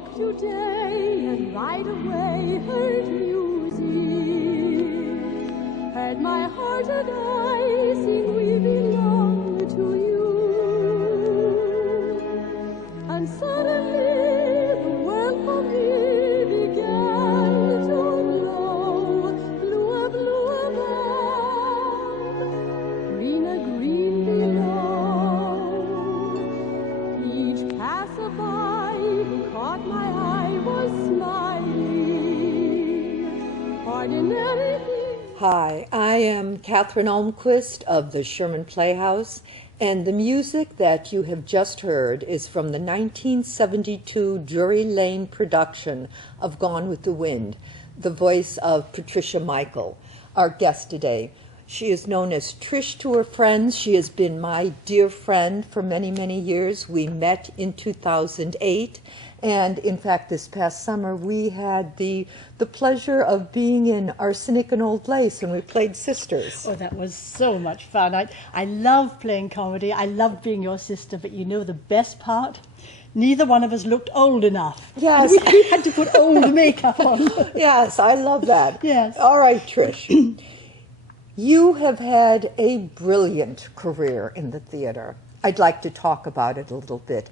Woke today and right away heard music. Heard my heart and I sing, we belong to you. And suddenly the world for me began to glow. Blue above, green below. Each passerby who caught my eye was smiling. Ordinary things. Hi, I am Catherine Olmquist of the Sherman Playhouse, and the music that you have just heard is from the 1972 Drury Lane production of Gone with the Wind, the voice of Patricia Michael, our guest today. She is known as Trish to her friends. She has been my dear friend for many, many years. We met in 2008. And in fact, this past summer, we had the pleasure of being in Arsenic and Old Lace, and we played sisters. Oh, that was so much fun. I love playing comedy. I love being your sister, but you know the best part? Neither one of us looked old enough. Yes. And we had to put old makeup on. Yes, I love that. Yes. All right, Trish. You have had a brilliant career in the theater. I'd like to talk about it a little bit.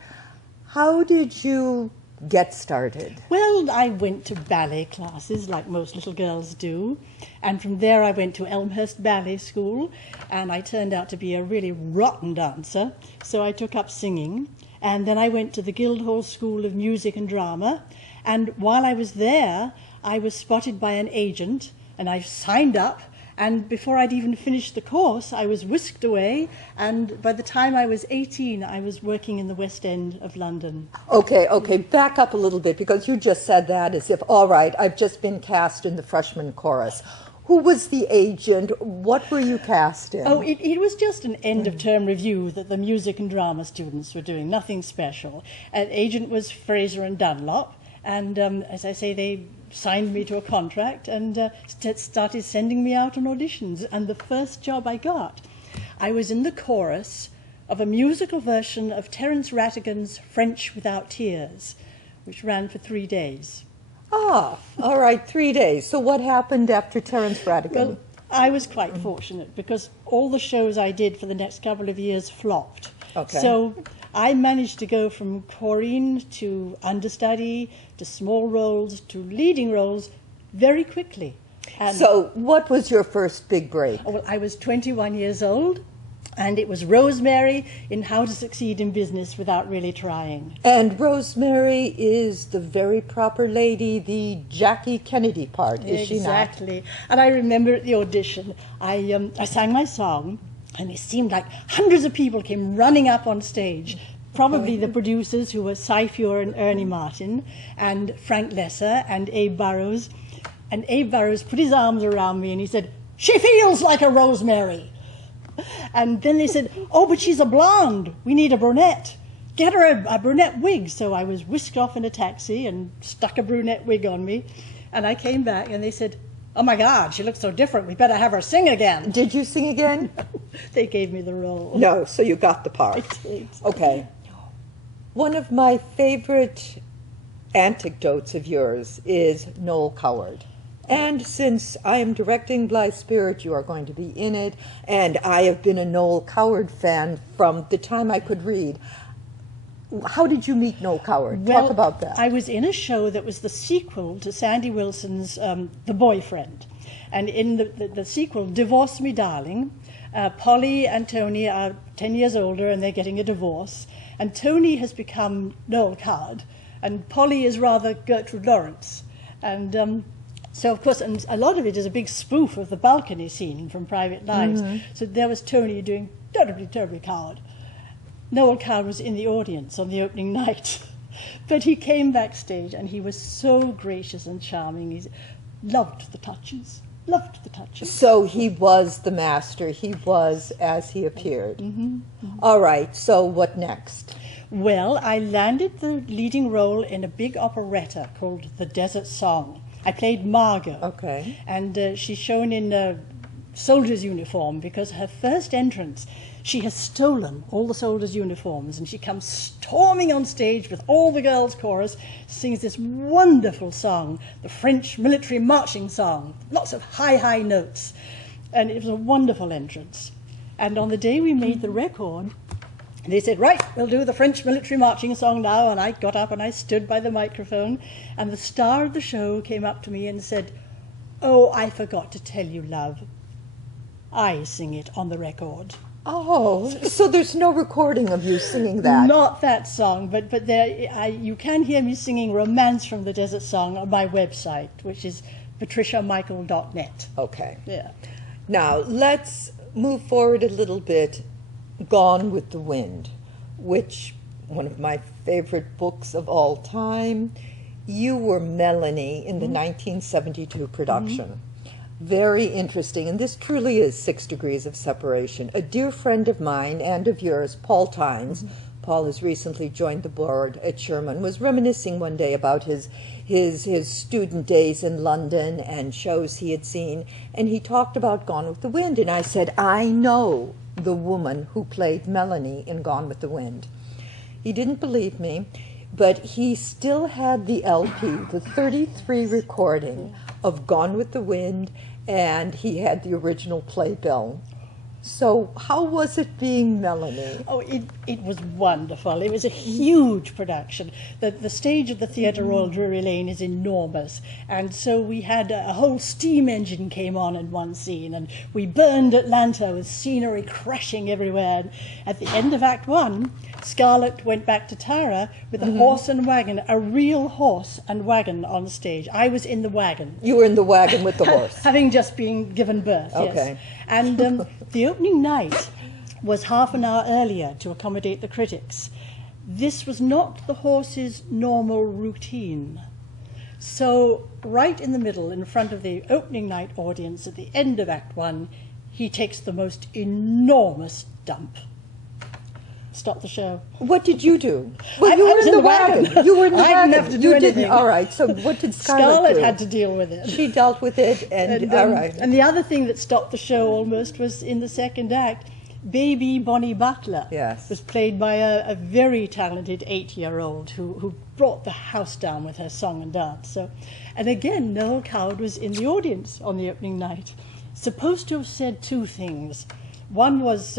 How did you get started? Well, I went to ballet classes like most little girls do, and from there I went to Elmhurst Ballet School, and I turned out to be a really rotten dancer, so I took up singing, and then I went to the Guildhall School of Music and Drama, and while I was there I was spotted by an agent, and I signed up. And before I'd even finished the course, I was whisked away, and by the time I was 18, I was working in the West End of London. Okay, back up a little bit, because you just said that as if, all right, I've just been cast in the freshman chorus. Who was the agent? What were you cast in? Oh, it was just an end-of-term review that the music and drama students were doing, nothing special. An agent was Fraser and Dunlop, and as I say, they signed me to a contract and started sending me out on auditions. And the first job I got, I was in the chorus of a musical version of Terence Rattigan's French Without Tears, which ran for 3 days. Ah, all right, 3 days. So what happened after Terence Rattigan? Well, I was quite fortunate because all the shows I did for the next couple of years flopped. Okay. So I managed to go from chorine to understudy to small roles to leading roles very quickly. And So what was your first big break? well, I was 21 years old, and it was Rosemary in How to Succeed in Business Without Really Trying. And Rosemary is the very proper lady, the Jackie Kennedy part, is she not? Exactly. And I remember at the audition, I sang my song, and it seemed like hundreds of people came running up on stage. Probably the producers, who were Cy Feuer and Ernie Martin, and Frank Lesser and Abe Burrows. And Abe Burrows put his arms around me and he said, "She feels like a Rosemary." And then they said, "Oh, but she's a blonde. We need a brunette. Get her a brunette wig." So I was whisked off in a taxi and stuck a brunette wig on me. And I came back and they said, "Oh my God, she looks so different. We better have her sing again." Did you sing again? They gave me the role. No, so you got the part. I did. Okay. One of my favorite anecdotes of yours is Noël Coward. And since I am directing Blithe Spirit, you are going to be in it, and I have been a Noël Coward fan from the time I could read. How did you meet Noël Coward? Talk about that. I was in a show that was the sequel to Sandy Wilson's The Boyfriend. And in the sequel, Divorce Me Darling, Polly and Tony are 10 years older and they're getting a divorce. And Tony has become Noël Coward, and Polly is rather Gertrude Lawrence. And so, of course, and a lot of it is a big spoof of the balcony scene from Private Lives. Mm-hmm. So there was Tony doing terribly Coward. Noël Coward was in the audience on the opening night. But he came backstage and he was so gracious and charming. He loved the touches. So he was the master. He was as he appeared. Mm-hmm. Mm-hmm. All right, so what next? Well, I landed the leading role in a big operetta called The Desert Song. I played Margot. Okay. And she's shown in a soldier's uniform because her first entrance, She has stolen all the soldiers' uniforms, and she comes storming on stage with all the girls' chorus, sings this wonderful song, the French military marching song, lots of high notes. And it was a wonderful entrance. And on the day we made the record, they said, right, we'll do the French military marching song now. And I got up and I stood by the microphone, and the star of the show came up to me and said, oh, I forgot to tell you, love, I sing it on the record. Oh, so there's no recording of you singing that? Not that song, but you can hear me singing Romance from the Desert Song on my website, which is patriciamichael.net. Okay. Yeah. Now, let's move forward a little bit. Gone with the Wind, which, one of my favorite books of all time. You were Melanie in the 1972 production. Very interesting, and this truly is 6 degrees of separation. A dear friend of mine and of yours, Paul Tynes, Paul has recently joined the board at Sherman, was reminiscing one day about his student days in London and shows he had seen, and he talked about Gone with the Wind, and I said, I know the woman who played Melanie in Gone with the Wind. He didn't believe me, but he still had the LP, the 33 recording of Gone with the Wind, and he had the original playbill. So how was it being Melanie? Oh, it was wonderful. It was a huge production. The stage of the Theatre Royal Drury Lane is enormous, and so we had a whole steam engine came on in one scene, and we burned Atlanta with scenery crashing everywhere. And at the end of Act 1, Scarlett went back to Tara with a horse and wagon, a real horse and wagon on stage. I was in the wagon. You were in the wagon with the horse. Having just been given birth, Okay. yes. And the opening night was half an hour earlier to accommodate the critics. This was not the horse's normal routine. So right in the middle, in front of the opening night audience at the end of Act 1, he takes the most enormous dump. Stop the show. What did you do? Well, you I were was in the wagon. You were in the wagon. I didn't have to do you anything. Didn't. All right. So what did Scarlett Scarlett do? had to deal with it. She dealt with it, and all right. And the other thing that stopped the show almost was in the second act, baby Bonnie Butler was played by a very talented 8-year-old who brought the house down with her song and dance. So, and again, Noël Coward was in the audience on the opening night, supposed to have said 2 things. One was,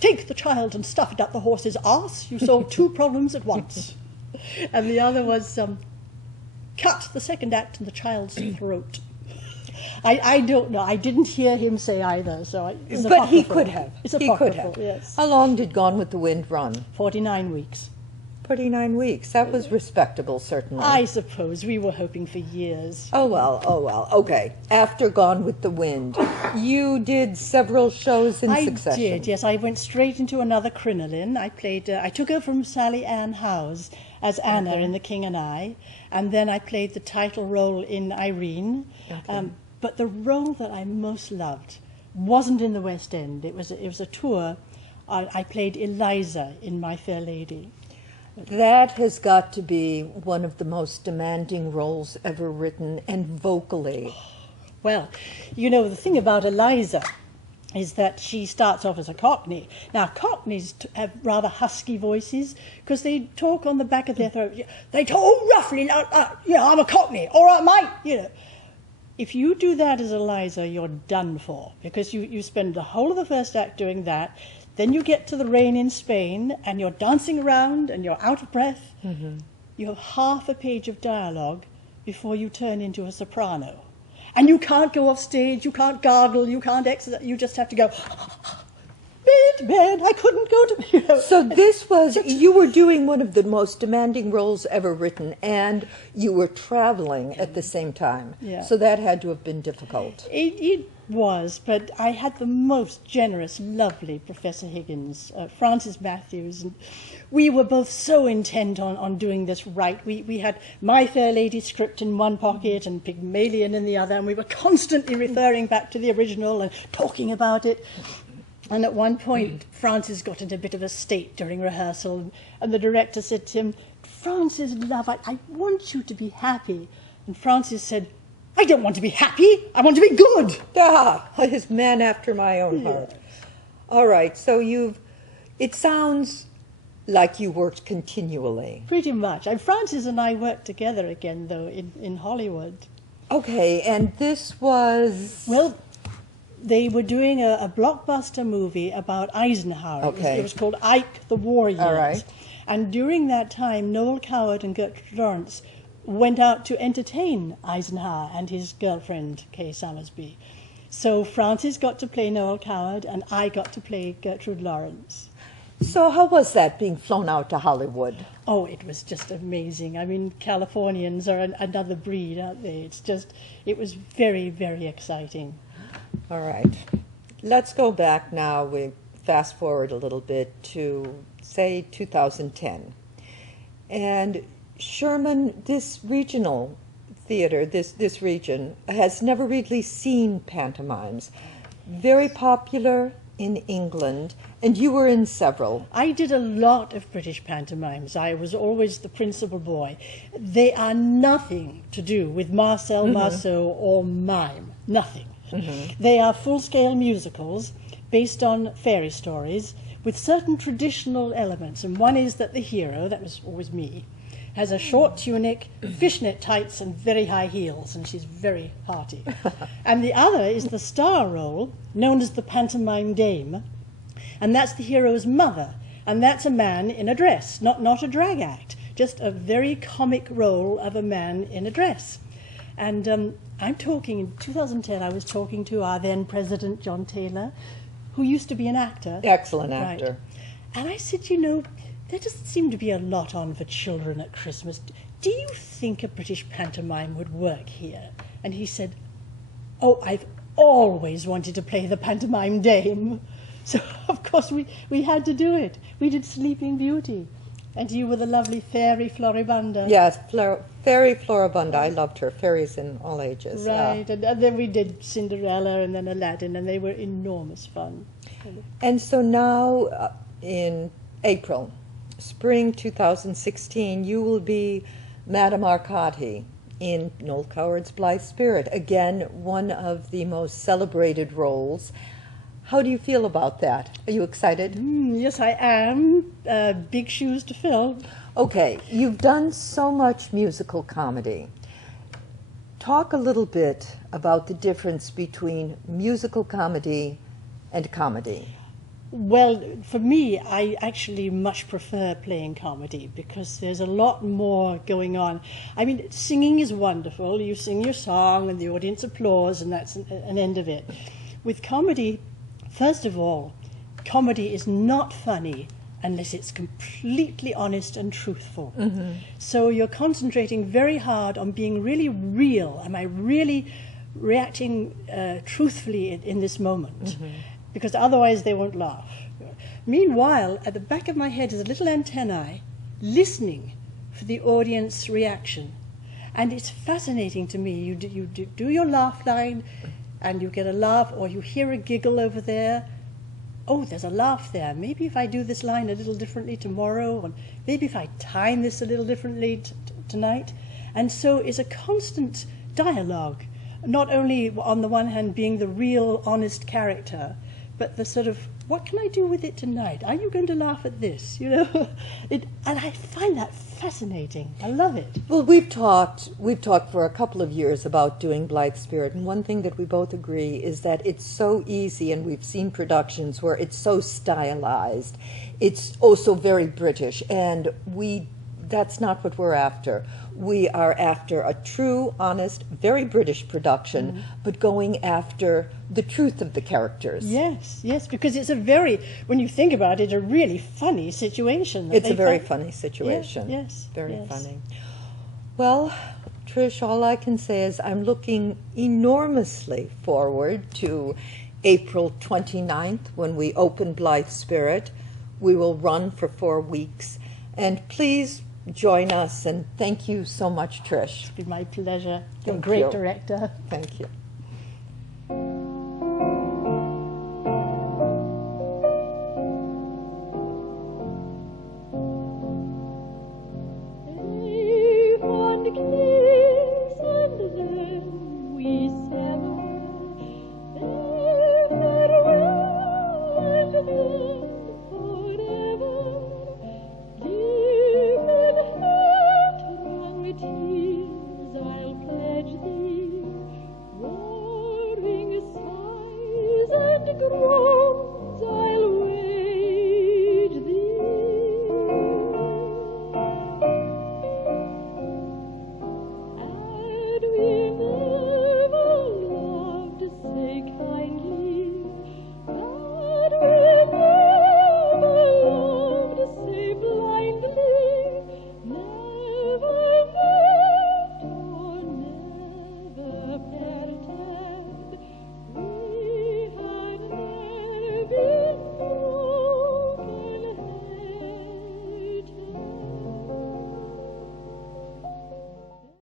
take the child and stuff it up the horse's arse. You solve 2 problems at once. And the other was, cut the second act in the child's throat. I don't know. I didn't hear him say either. So but he could have. It's he could have. Yes. How long did Gone with the Wind run? 49 weeks. 49 weeks. That was respectable, certainly. I suppose we were hoping for years. Oh, well. Okay. After Gone with the Wind, you did several shows in succession. I did, yes. I went straight into another crinoline. I took her from Sally Ann Howes as Anna in The King and I, and then I played the title role in Irene. Okay. But the role that I most loved wasn't in the West End. It was a tour. I played Eliza in My Fair Lady. That has got to be one of the most demanding roles ever written, and vocally. Well, you know, the thing about Eliza is that she starts off as a Cockney. Now, Cockneys have rather husky voices because they talk on the back of their throat. They talk roughly like, I'm a Cockney. All right, mate, you know. If you do that as Eliza, you're done for, because you spend the whole of the first act doing that. Then you get to the rain in Spain, and you're dancing around, and you're out of breath. Mm-hmm. You have half a page of dialogue before you turn into a soprano. And you can't go off stage, you can't gargle, you can't exercise, you just have to go, bed, I couldn't go to... You know. So this was, you were doing one of the most demanding roles ever written, and you were traveling at the same time. Yeah. So that had to have been difficult. It was, but I had the most generous, lovely Professor Higgins, Francis Matthews, and we were both so intent on doing this right. We had My Fair Lady script in one pocket and Pygmalion in the other, and we were constantly referring back to the original and talking about it. And at one point, Francis got into a bit of a state during rehearsal, and the director said to him, Francis, love, I want you to be happy. And Francis said, I don't want to be happy, I want to be good. Ah, his man after my own heart. All right, so it sounds like you worked continually. Pretty much. And Frances and I worked together again, though, in Hollywood. Okay, and this was... Well, they were doing a blockbuster movie about Eisenhower. Okay. It was called Ike the War Years. All right. And during that time, Noël Coward and Gertrude Lawrence went out to entertain Eisenhower and his girlfriend, Kay Summersby. So Frances got to play Noël Coward, and I got to play Gertrude Lawrence. So how was that, being flown out to Hollywood? Oh, it was just amazing. I mean, Californians are another breed, aren't they? It was very, very exciting. All right. Let's go back now. We fast forward a little bit to, say, 2010. And Sherman, this regional theater, this region, has never really seen pantomimes. Very popular in England, and you were in several. I did a lot of British pantomimes. I was always the principal boy. They are nothing to do with Marcel Marceau or mime. Nothing. They are full-scale musicals based on fairy stories with certain traditional elements. And one is that the hero, that was always me, has a short tunic, fishnet tights, and very high heels, and she's very hearty. And the other is the star role, known as the pantomime dame, and that's the hero's mother, and that's a man in a dress, not a drag act, just a very comic role of a man in a dress. And I'm talking, in 2010, I was talking to our then President, John Taylor, who used to be an actor. Excellent actor. Right. And I said, you know, there doesn't seem to be a lot on for children at Christmas. Do you think a British pantomime would work here? And he said, oh, I've always wanted to play the pantomime dame. So, of course, we had to do it. We did Sleeping Beauty. And you were the lovely Fairy Floribunda. Yes, Fairy Floribunda. I loved her. Fairies in all ages. Right, and then we did Cinderella and then Aladdin, and they were enormous fun. And so now, in April, spring 2016, you will be Madame Arcati in Noël Coward's Blithe Spirit. Again, one of the most celebrated roles. How do you feel about that? Are you excited? Yes, I am. Big shoes to fill. Okay, you've done so much musical comedy. Talk a little bit about the difference between musical comedy and comedy. Well, for me, I actually much prefer playing comedy because there's a lot more going on. I mean, singing is wonderful. You sing your song and the audience applauds, and that's an end of it. With comedy, first of all, comedy is not funny unless it's completely honest and truthful. So you're concentrating very hard on being really real. Am I really reacting truthfully in this moment? Because otherwise they won't laugh. Meanwhile, at the back of my head is a little antennae listening for the audience reaction. And it's fascinating to me. You do your laugh line, and you get a laugh, or you hear a giggle over there. Oh, there's a laugh there. Maybe if I do this line a little differently tomorrow, or maybe if I time this a little differently tonight. And so it's a constant dialogue, not only on the one hand being the real, honest character, but the sort of, what can I do with it tonight? Are you going to laugh at this? You know, and I find that fascinating. I love it. Well, we've talked for a couple of years about doing Blithe Spirit, and one thing that we both agree is that it's so easy, and we've seen productions where it's so stylized. It's also very British, and that's not what we're after. We are after a true, honest, very British production, but going after the truth of the characters. Yes, because it's when you think about it, a really funny situation. It's a very funny situation. Yes. Very funny. Well, Trish, all I can say is I'm looking enormously forward to April 29th when we open Blithe Spirit. We will run for 4 weeks. And please join us, and thank you so much, Trish. It's been my pleasure. You're a Thank great you. director. Thank you.